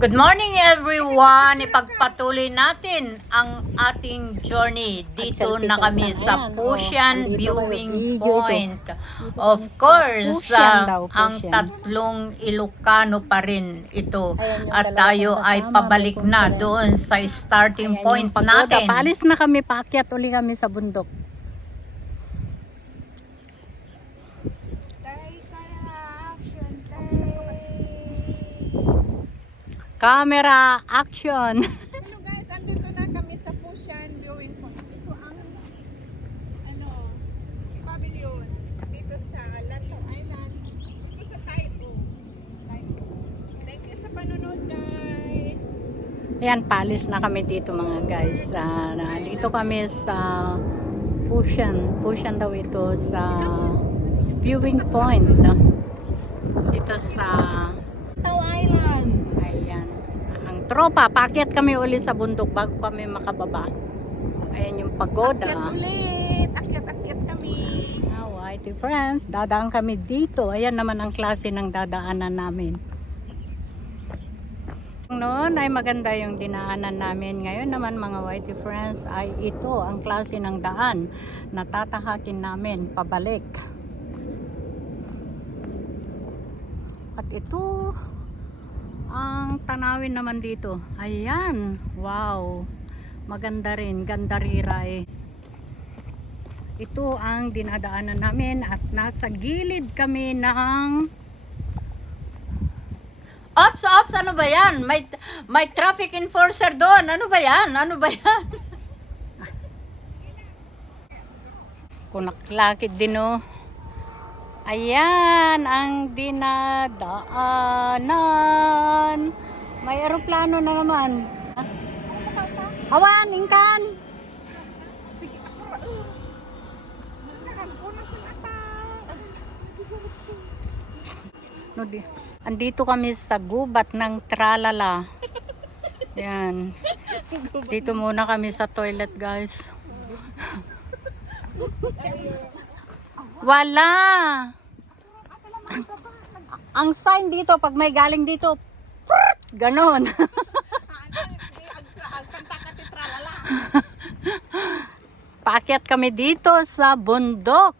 Good morning everyone! Ipagpatuloy natin ang ating journey. Dito na kami sa Pusyan Viewing Point. Of course, ang tatlong Ilocano pa rin ito. At tayo ay pabalik na doon sa starting point natin. Paalis na kami, paakyat uli kami sa bundok. Camera action. Hello guys, andito na kami sa Pusyan Viewing Point. Ito ang pavilion dito sa Lantaw Island, dito sa Taipo. Thank you sa panonood guys. Ayan, paalis na kami dito mga guys. Dito kami sa Pusyan daw ito sa viewing point. Ito sa Lantaw Island. ayan. Ang tropa, paakyat kami uli sa bundok bago kami makababa. Ayan yung pagoda. Akyat ulit. Akyat kami. Whitey friends, dadaan kami dito. Ayan naman ang klase ng dadaanan namin. Noon ay maganda yung dinaanan namin. Ngayon naman mga Whitey friends ay ito ang klase ng daan na tatahakin namin pabalik. At ito ang tanawin naman dito. Ayan, wow, maganda rin, Gandariray. Ito ang dinadaanan namin at nasa gilid kami ng Ops! Ano ba yan? May traffic enforcer doon. Ano ba yan? kunaklakid din oh. Ayan ang dinadaanan. May eroplano na naman. Awan, ingkan. Sige, ako. Nakaguna sa mata. Andito kami sa gubat ng Tralala. Yan. Dito muna kami sa toilet, guys. Wala. Ang sign dito, pag may galing dito, ganon. Paakyat kami dito sa bundok.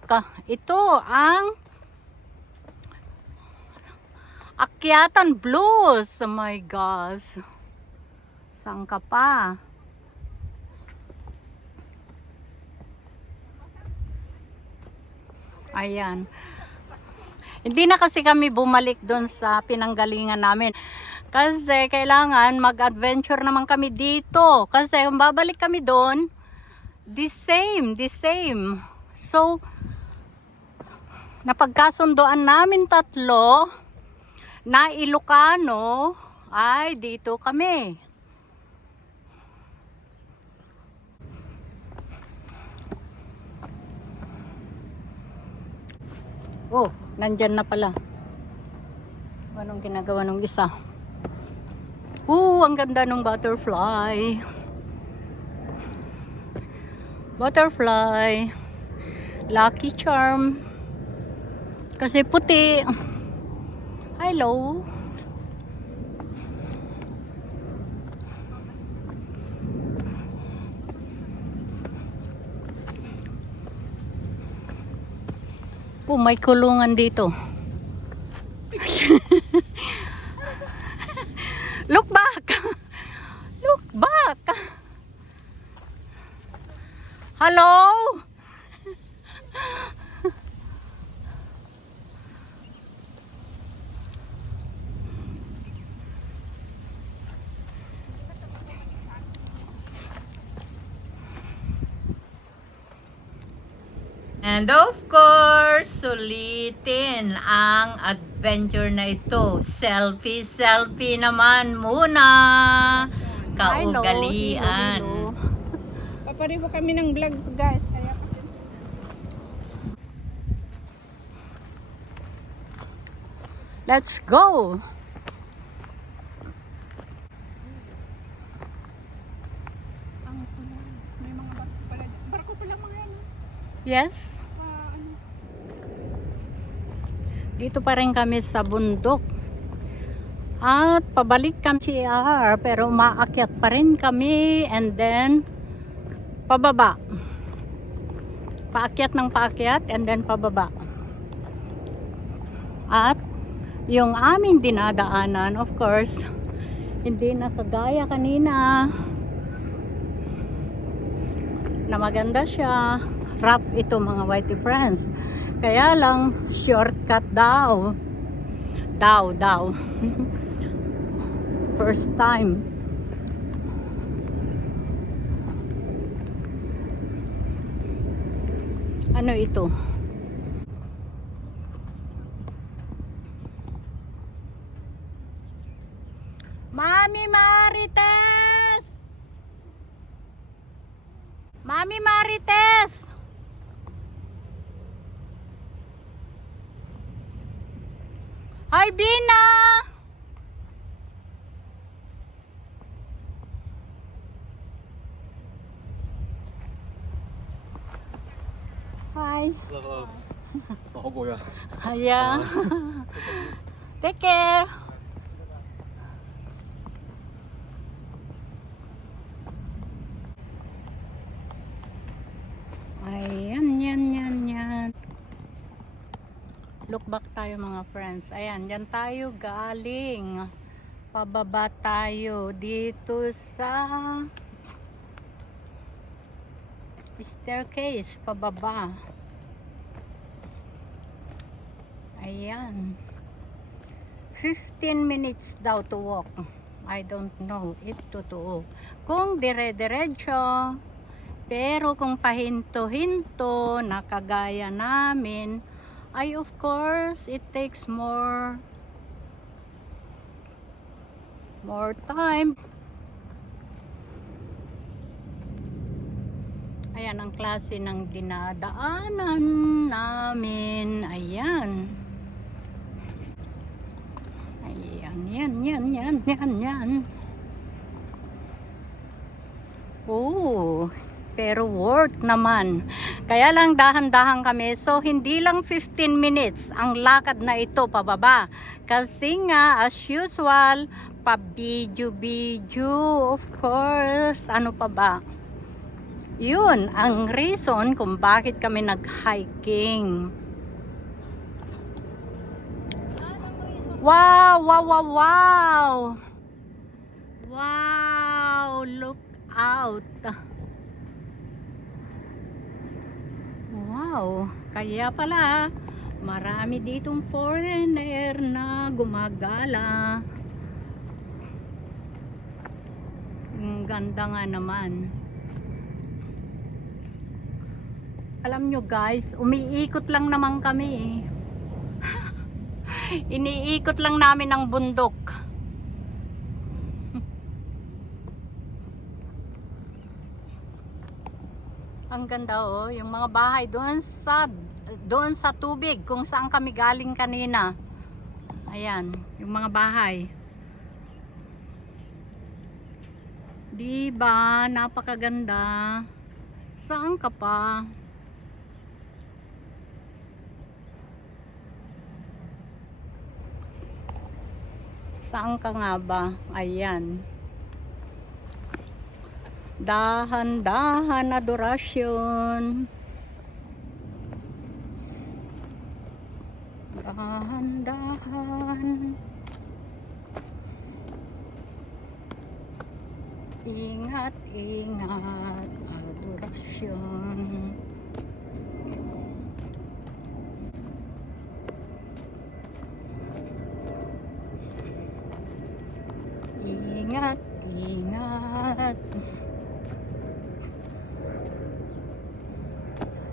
Ito ang Akyatan Blues. Oh my gosh. Saan ka pa? Ayan. Hindi na kasi kami bumalik doon sa pinanggalingan namin. Kasi kailangan mag-adventure naman kami dito. Kasi kung babalik kami doon, the same. So, napagkasundoan namin tatlo na Ilocano ay dito kami. Oh, nandyan na pala. Anong ginagawa ng isa? Ang ganda ng butterfly. Butterfly. Lucky charm. Kasi puti. Hello. May kulungan dito. Look back. Look back. Hello? And of course, sulitin ang adventure na ito. Selfie naman muna. Kaugalian. Papareho kami ng vlogs guys. Kaya Let's go. may mga barko pala. Barko pala mga yan. Yes. Dito pa rin kami sa bundok. At pabalik kami CR, pero umaakyat pa rin kami, and then pababa. Paakyat ng paakyat, and then pababa. At yung aming dinadaanan, of course, hindi na kagaya kanina na maganda siya. Rough ito mga whitey friends. Kaya lang, shortcut daw. Daw. First time. Ano ito? Mami Marites! Mami Marites! Hi, Bina! Hi. Ako kuya. Hiya. Take care. Ayan, yan. Look back tayo mga friends. Ayan, yan tayo galing. Pababa tayo dito sa staircase, pababa. Ayan. 15 minutes daw to walk. I don't know if totoo. Kung dire-diretso, pero kung pahinto-hinto na kagaya namin, ay of course it takes more time. Ayan ang klase ng dinadaanan namin. Ayan. Yan. Oh, pero worth naman. Kaya lang dahan-dahan kami. So, hindi lang 15 minutes ang lakad na ito pababa. Kasi nga, as usual, pa-video, of course. Ano pa ba? Yun, ang reason kung bakit kami nag-hiking. Wow! Wow! Look out! Wow! Kaya pala, marami ditong foreigner na gumagala. Ang ganda nga naman. Alam nyo guys, umiikot lang naman kami. Iniikot lang namin ang bundok. Ang ganda oh, yung mga bahay doon sa tubig kung saan kami galing kanina. Ayan, yung mga bahay. Diba, napakaganda. Saan ka pa? Saan ka nga ba? Ayan. Dahan-dahan adorasyon. Dahan-dahan. Ingat, adorasyon. Ingat.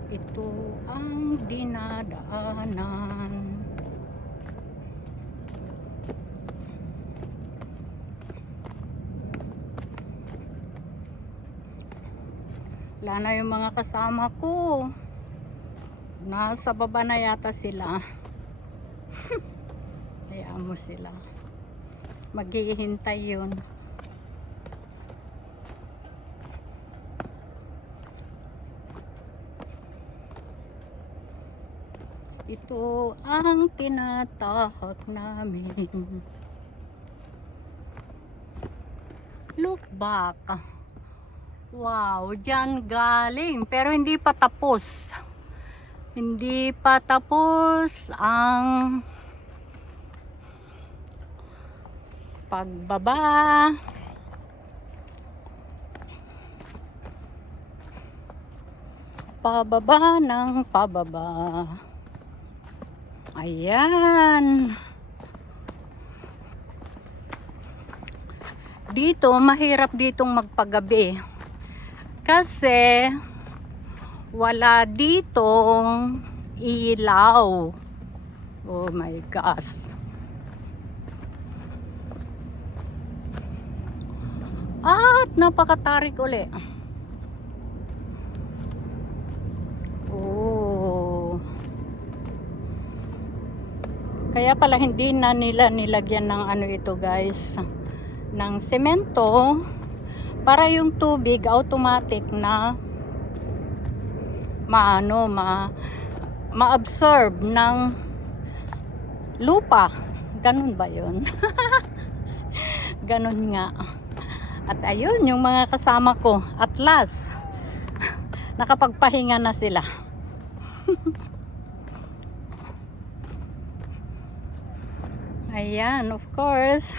Ito ang dinadaanan. Wala na yung mga kasama ko. Nasa baba na yata sila. Hayaan mo sila. Maghihintay yun. Ito ang tinatahak namin. Look back. Wow, diyan galing. Pero hindi pa tapos. Hindi pa tapos ang pagbaba. Pababa ng pababa. Ayan. Dito, mahirap ditong magpagabi. Kasi wala ditong ilaw. Oh my gosh. At napakatarik uli. Oh. Kaya pala hindi na nila nilagyan ng ano ito guys, ng semento para yung tubig automatic na ma-absorb ng lupa. Ganun ba yun? Ganun nga. At ayun, yung mga kasama ko, at last, nakapagpahinga na sila. Ayan, of course.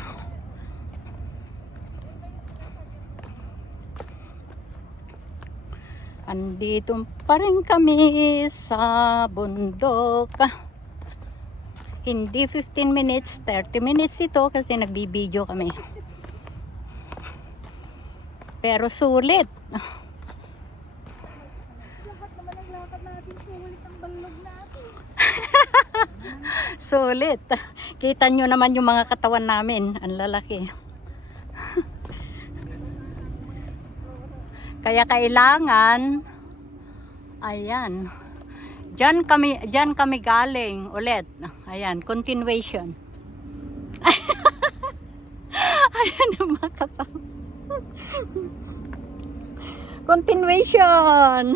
Andito pa rin kami sa bundok. Hindi 15 minutes, 30 minutes ito kasi nagbibideo kami. Pero sulit. Lahat naman ang lakad natin, sulit ang balog natin. Sulit. Kita nyo naman yung mga katawan namin. Ang lalaki. Kaya kailangan, ayan, Diyan kami galing ulit. Ayan, continuation. Ayan yung mga kasama. Continuation.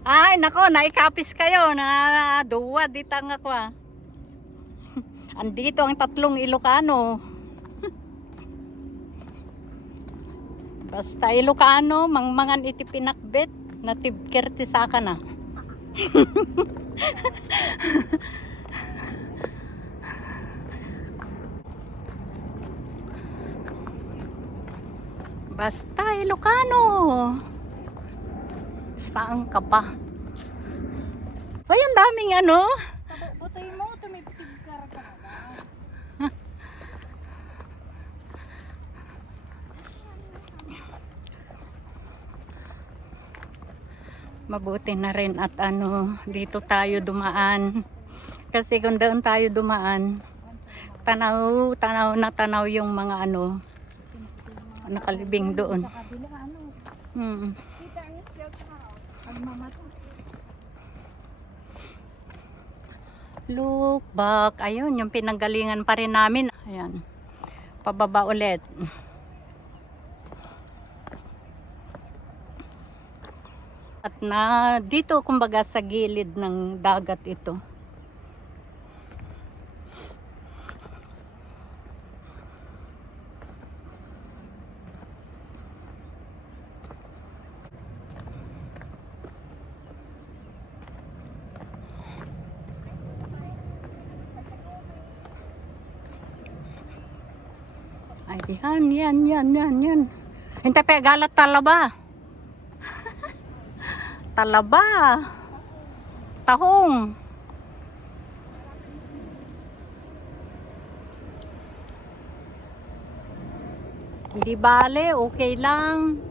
Ay, nako, naikapis kayo na duwa ditang ako ah. Andito ang tatlong Ilocano. Basta Ilocano, mangmangan iti pinakbet, natibkerti sa akin na. Basta Ilocano. Saan ka pa? Ay, ang daming ano. Butoy mo, tumipid ka na. Mabuti na rin at ano, dito tayo dumaan. Kasi kung doon tayo dumaan, tanaw yung mga ano, nakalibing doon. Sa kabila, ano, kita ang still crowd. Pag mamata. Look back. Ayun, yung pinanggalingan pa rin namin. Ayan. Pababa ulit. At na dito kumbaga sa gilid ng dagat ito. Ay, yan. Hintay pa, galat talaba. Talaba. Tahong. Hindi bale, okay lang.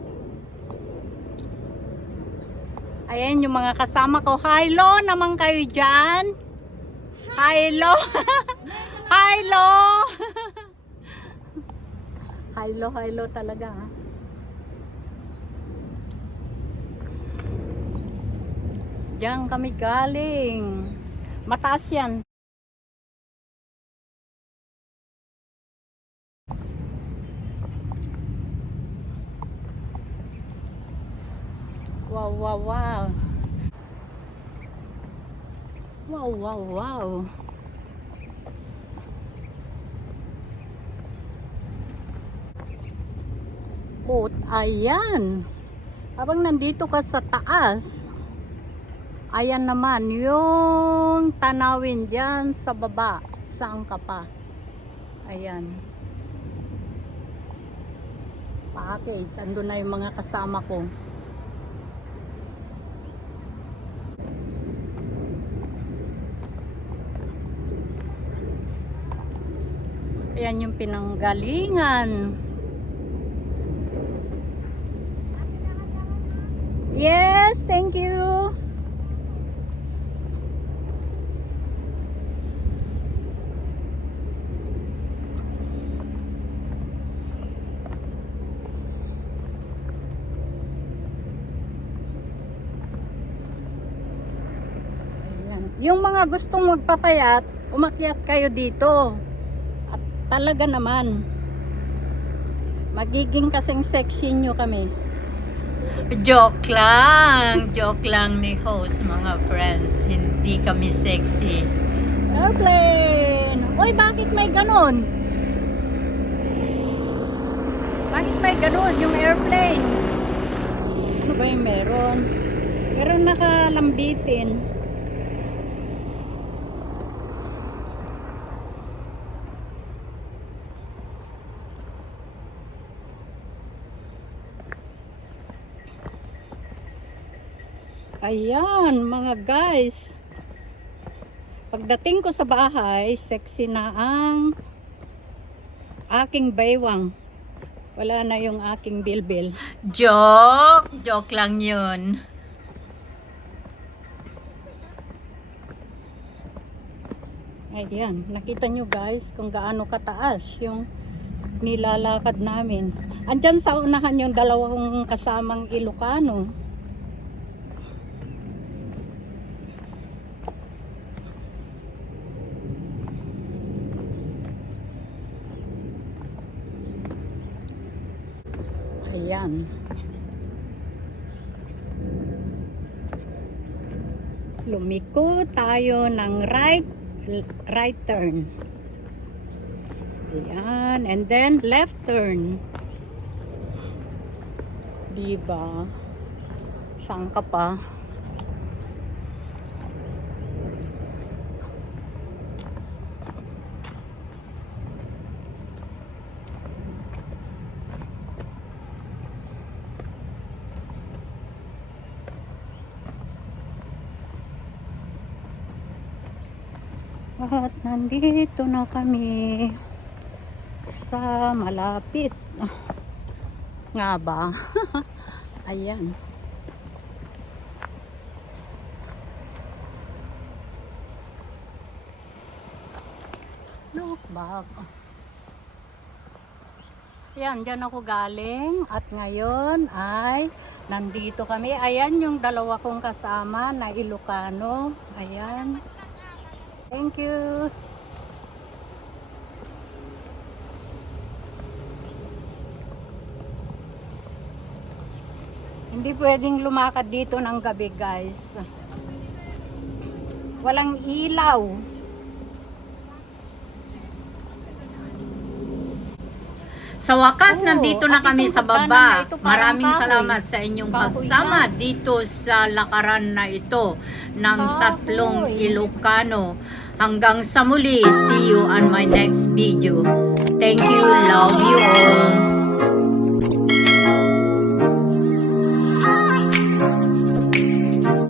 Ayan yung mga kasama ko. Hi-lo naman kayo dyan. Hi-lo. Hi-lo. Hi-lo talaga ha. Diyan kami galing. Mataas yan. Wow. Wow. layout. Ayan. Habang nandito ka sa taas, ayan naman yung tanawin dyan sa baba. Saan ka pa? Ayan. Package. Andun na yung mga kasama ko. Ayan yung pinanggalingan. Yes, thank you. Ayan. Yung mga gustong magpapayat, umakyat kayo dito. At talaga naman, magiging kasing sexy nyo kami. Joke lang ni host mga friends. Hindi kami sexy. Airplane! Uy, bakit may ganon? Bakit may ganon yung airplane? Ano ba yung meron? Meron nakalambitin. Ayan, mga guys. Pagdating ko sa bahay, sexy na ang aking baywang. Wala na yung aking bilbil. Joke lang yun. Ayan, nakita nyo guys kung gaano kataas yung nilalakad namin. Andyan sa unahan yung dalawang kasamang Ilocano. Ayan. Lumiko tayo ng right turn. Ayan. And then left turn. Diba? Saan ka pa? At nandito na kami sa malapit. Nga ba? Ayan. Look back. Ayan, dyan ako galing. At ngayon ay nandito kami. Ayan yung dalawa kong kasama na Ilocano. Ayan. Thank you. Hindi pwedeng lumakad dito ng gabi, guys. Walang ilaw. Sa wakas, Oo, nandito na at kami itong sa pagdaanan baba. na ito, parang Maraming kahoy. salamat sa inyong Kahoy pagsama na. dito sa lakaran na ito ng Kahoy. tatlong Ilocano. Hanggang sa muli, see you on my next video. Thank you, love you all.